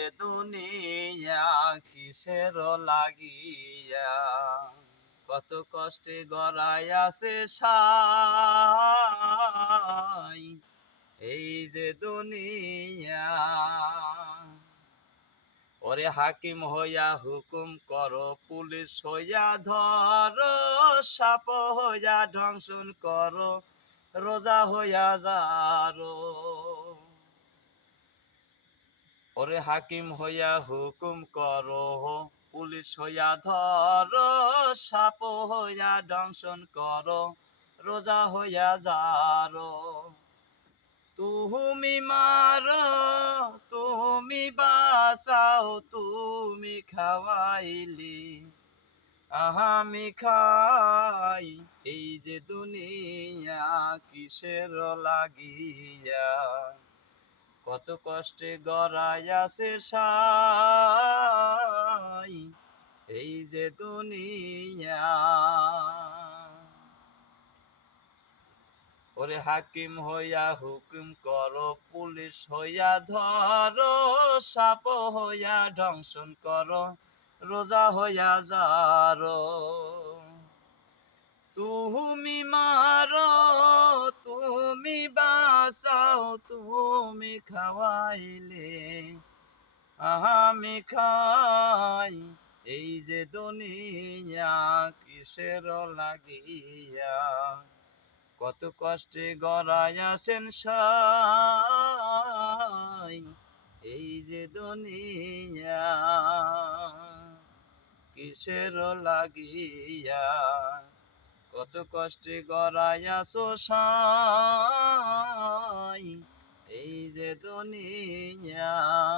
যে দুনিয়া কিসের লাগিয়া? কত কষ্টে গড়াই আছে সাই, এই যে দুনিয়া। ওরে হাকিম হইয়া হুকুম করো, পুলিশ হইয়া ধরো, সাপ হইয়া ধ্বংসন করো, রোজা হইয়া যারো ওরে হাকিম হইয়া হুকুম করো, পুলিশ হইয়া ধরো, সাপ হইয়া দংশন করো, রোজা হইয়া যারো তুমি মারো, তুমি বাসাও তুমি খাওয়াইলি। আমি খাই, এই যে দুনিয়া কিসের লাগিয়া? কত কষ্টে গড়াই আছে সাই, এই যে দুনিয়া। ওরে হাকিম হইয়া হুকুম করো, পুলিশ হইয়া ধরো, সাপ হইয়া ধ্বংসন করো, রোজা হইয়া যারো বাসাও তুমি খাওয়াইলে আমি খাই এই যে দুনিয়া কিসের লাগিয়া কত কষ্টে গড়াই আসেন সাই এই যে দুনিয়া কিসের লাগিয়া কত কষ্টে গড়াই আসো সাই এই যে দুনিয়া